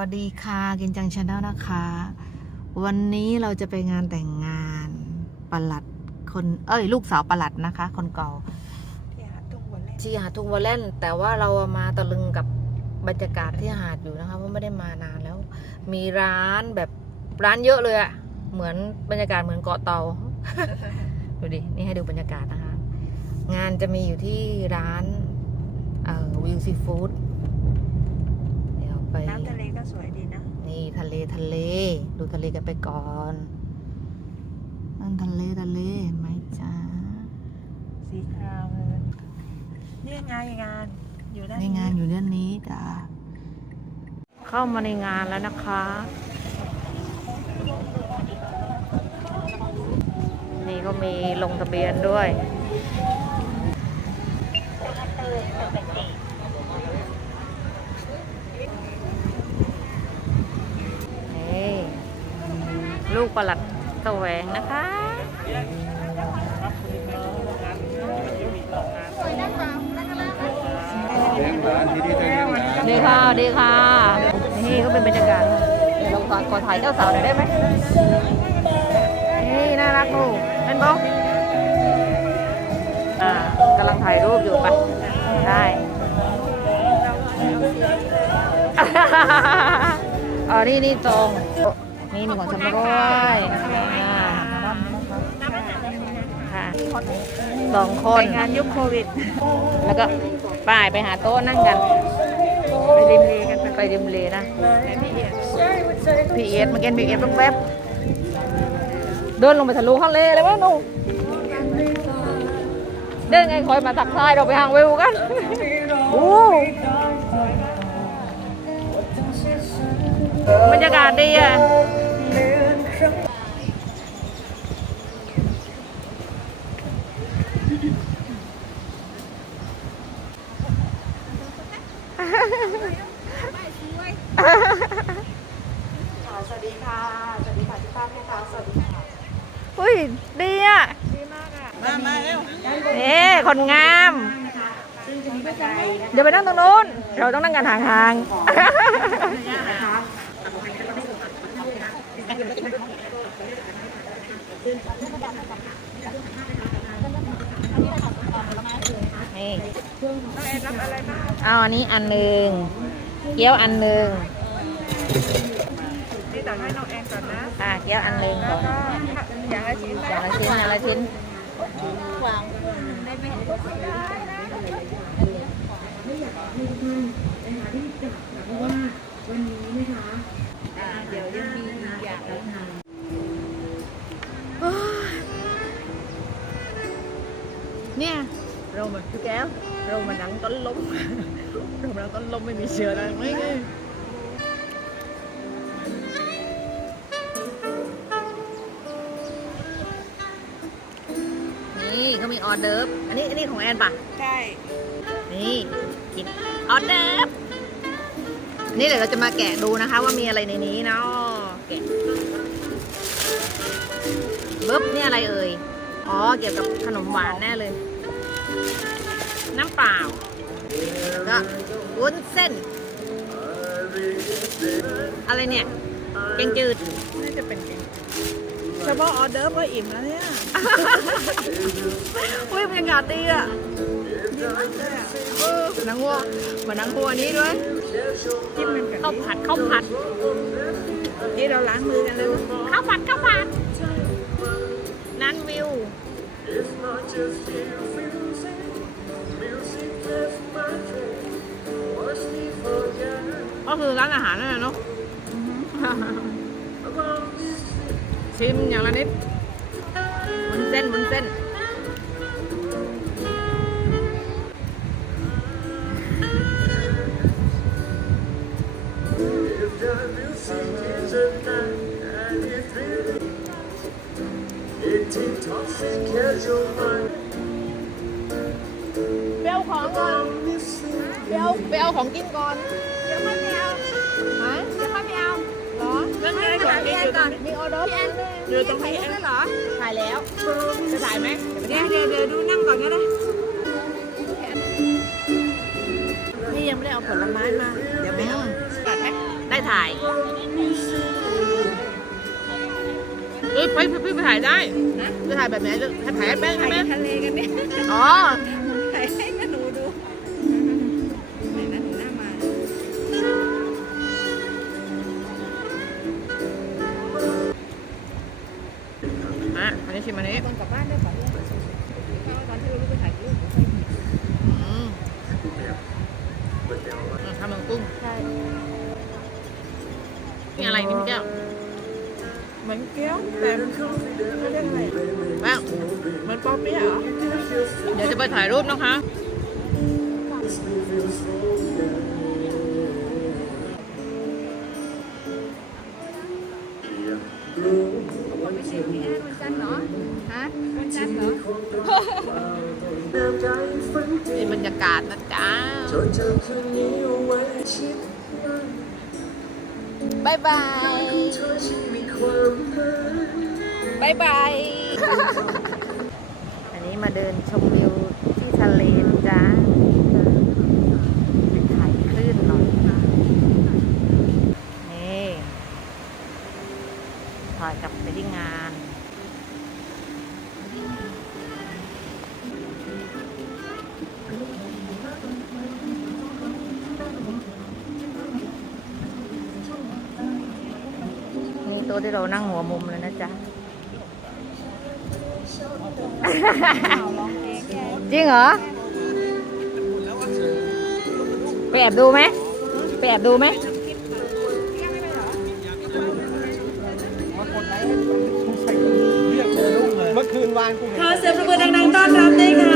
วัสดีค่ะกินจังชาแนลนะคะ วันนี้เราจะไปงานแต่งงานปลัดคนเอ้ย ลูกสาวปลัดนะคะ คนเก่าที่หาดทุ่งหัวแรกที่หาดทุงวอลเล่นแต่ว่าเรามาตะลึงกับบรรยากาศที่หาดอยู่นะคะเพราะไม่ได้มานานแล้ว มีร้านแบบร้านเยอะเลยอะเหมือนบรรยากาศเหมือนเกาะเตาดูดินี่ให้ดูบรรยากาศนะคะ งานจะมีอยู่ที่ร้านเอ่อวิวซีฟู้ดเดี๋ยวไป น้ำทะเล ก็สวยดีนะ นี่ทะเลทะเล ดูทะเลกันไปก่อน นั่นทะเลทะเลเห็นไหมจ๊ะสีครามเลยนี่ไงงานอยู่ด้านในงานอยู่ด้านนี้จ้ะเข้ามาในงานแล้วนะคะ นี่ก็มีลงทะเบียนด้วย นี่ ลูกประหลัดแสวงนะคะเลี้ยงหลานที่นี่ต้องเลี้ยงหลานดีค่ะดีค่ะ นี่ก็เป็นบรรยากาศเดี๋ยวเราขอขอถ่ายเจ้าสาวหน่อยได้ไหมนี่น่ารักลูกเล่นบ้อ่ากำลังถ่ายรูปอยู่ปะได้อ๋อนี่นี่ตรง นี่มีของชำร่วยอ่าค่ะสองคนงานยุคโควิด แล้วก็ป้ายไปหาโต๊ะนั่งกัน ไปริมเลกันไปไปริมเลนะแต่พี่เอียดพีเอสมาเกนพีเอสต้องแป๊บเดินลงไปทะลุทะเลเลยวะหนูเดินไงคอยมาตักทรายเราไปหางวิวกันโอ้ บรรยากาศดีอะสวัสดีค่ะ สวัสดีค่ะที่ป้าแม่ค้าสวัสดีค่ะอุ้ยดีอะมามาเร็วนี่คนงาม เดี๋ยวไปนั่งตรงนู้น เราต้องนั่งกันห่างๆ นี่เอาอันนี้อันหนึ่งเกี๊ยวอันหนึ่งนี่ตักให้น้องแอนก่อนนะอะเกี๊ยวอันหนึ่งก่อนก็อย่างละชิ้นอย่างละชิ้นอย่างละชิ้นวางได้ไหมเนี่ย เรามาพี่แก้วเรามานั่งต้นลมเรามานั่งต้นลมไม่มีเชื้ออะไรไม่ไงนี่เขามีออเดิร์ฟอันนี้อันนี้ของแอนปะใช่ นี่กินออเดิร์ฟนี่เดี๋ยวเราจะมาแกะดูนะคะ ว่ามีอะไรในนี้เนาะแกะปึ๊บนี่อะไรเอ่ย อ๋อ เกี่ยวกับขนมหวานแน่เลย น้ำเปล่าแล้วก็วุ้นเส้น อะไรเนี่ยแกงจืด น่าจะเป็นเกงเฉพาะออเดอร์ก็อิ่มแล้วเนี่ยอุ้ยบรรยากาศดีอะเออหนังวัวเหมือนหนังวัวนี้ด้วยจิ้มมันกับข้าวผัดข้าวผัดนี่เราล้างมือกันแล้วนะข้าวผัดข้าวผัดนั่นวิว ก็คือร้านอาหารนั่นแหละเนาะชิมอย่างละนิดวุ้นเส้นวุ้นเส้น ไปเอาไปเอาของกินก่อน เดี๋ยวค่อยไปเอาฮะเดี๋ยวค่อยไปเอาเหรอนั่นไงของกินอยู่ตรงนี้มีออเดอร์เดี๋ยวตรงนี้เหรอ ถ่ายแล้ว จะถ่ายไหมเดี๋ยวเดี๋ยวเดี๋ยวดูนั่งก่อนก็ได้นี่ยังไม่ได้เอาผลไม้มา เดี๋ยวไปเอาตัดไหมได้ถ่ายถ่ายเอ้ยไปไปไปไปถ่ายได้จะถ่ายแบบไหนจะถ่ายแป้งใช่ไหมทะเลกันเนี่ยอ๋อ กุ้งใช่นี่อะไรนี่พี่แก้วเหมือนเกี๊ยวแต่เขาเรียกอะไรแป้งเหมือนปอเปี๊ยะเหรอเดี๋ยวจะไปถ่ายรูปนะคะ ไม่ใช่พี่แอนวันจันทร์เหรอ ฮะวันจันทร์เหรอนี่บรรยากาศนะจ๊ะ บายบายบายบาย อันนี้มาเดินชมวิวที่ทะเลนะจ้า ต๊ะที่เรานั่งหัวมุมเลยนะจ๊ะ จริงเหรอ ไปแอบดูไหมไปแอบดูไหมเมื่อคืนวานกูเห็นขอเสียงปรบมือดังๆต้อนรับด้วยค่ะ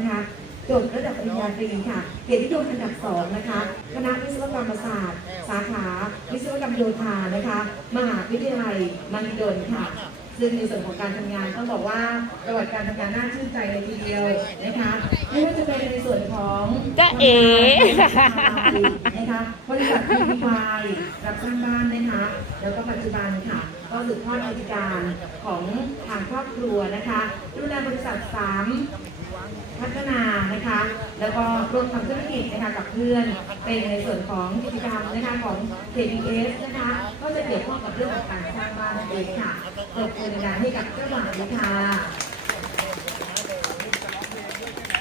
นะคะจบระดับปริญญาตรีค่ะ เกียรตินิยมอันดับสองนะคะ คณะวิศวกรรมศาสตร์ สาขา วิศวกรรมโยธานะคะ มหาวิทยาลัยมหิดลค่ะ ซึ่งในส่วนของการทำงานต้องบอกว่าประวัติการทำงานน่าชื่นใจเลยทีเดียวนะคะไม่ว่าจะเป็นในส่วนของจ๊ะเอ๋นะคะบริษัทพีพีวายรับสร้างบ้านนะคะ แล้วก็ปัจจุบันค่ะ ก็สืบทอดกิจการของทางครอบครัวนะคะ ดูแลบริษัทสาม พัฒนานะคะ แล้วก็ร่วมทำธุรกิจนะคะกับเพื่อนเป็นในส่วนของกิจกรรมนะคะของ KBS นะคะก็จะเกี่ยวข้องกับเรื่องของการสร้างบ้านเองค่ะตบมือดังๆให้กับเจ้าบ่าวเลยค่ะ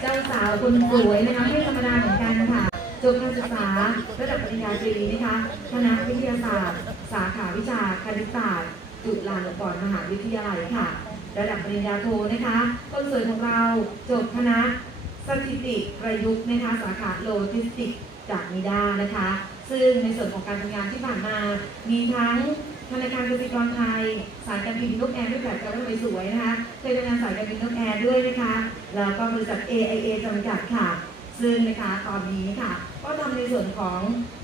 เจ้าสาวคนสวยนะคะไม่ธรรมดาเหมือนกันค่ะจบการศึกษาระดับปริญญาตรีนะคะคณะวิทยาศาสตร์ สาขาวิชาคณิตศาสตร์จุฬาลงกรณ์มหาวิทยาลัยค่ะ ระดับปริญญาโทนะคะคนสวยของเราจบคณะสถิติประยุกต์นะคะสาขาโลจิสติกจากนิด้านะคะ ซึ่งในส่วนของการทำงานที่ผ่านมา มีทั้งธนาคารกสิกรไทย สายการบินนกแอร์ด้วยแบบการรถไฟสวยนะคะ เคยทำงานสายการบินนกแอร์ด้วยนะคะ แล้วก็บริษัท AIA จำกัดค่ะ ซึ่งนะคะตอนนี้ค่ะ ก็ทำในส่วนของ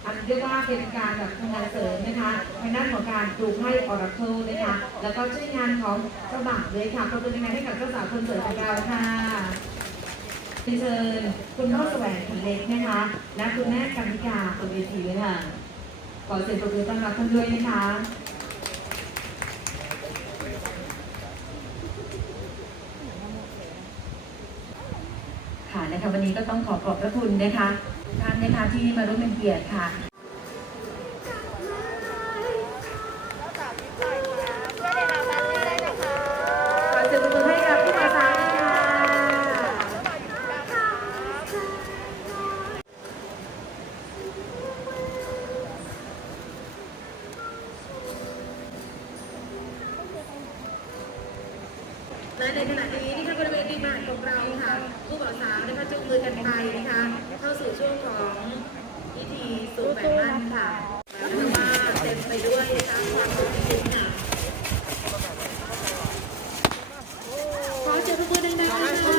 อันเรียกว่าเป็นการแบบทำงานเสริมนะคะทางด้านของการปลูกให้ Oracle นะคะแล้วก็ช่วยงานของเจ้าบ่าวเลยค่ะก็เป็นยังไงให้กับเจ้าสาวคนสวยของเราค่ะเชิญคุณพ่อแสวงขันเล็กนะคะและคุณแม่กันนิกาบนเวทีเลยค่ะขอเสียงปรบมือต้อนรับท่านด้วยนะคะ ค่ะนะคะวันนี้ก็ต้องขอขอบพระคุณนะคะทุกท่านนะคะที่มาร่วมเป็นเกียรติค่ะ ในขณะนี้นะคะบริเวณริมหาดของเราค่ะ ผู้บ่าวสาวนะคะจุงมือกันไปนะคะ เข้าสู่ช่วงของพิธีสู่แบ่งมั่นค่ะแล้วนะคะว่าเต็มไปด้วยทั้งความสุขจริงค่ะขอเสียงปรบมือดังๆค่ะ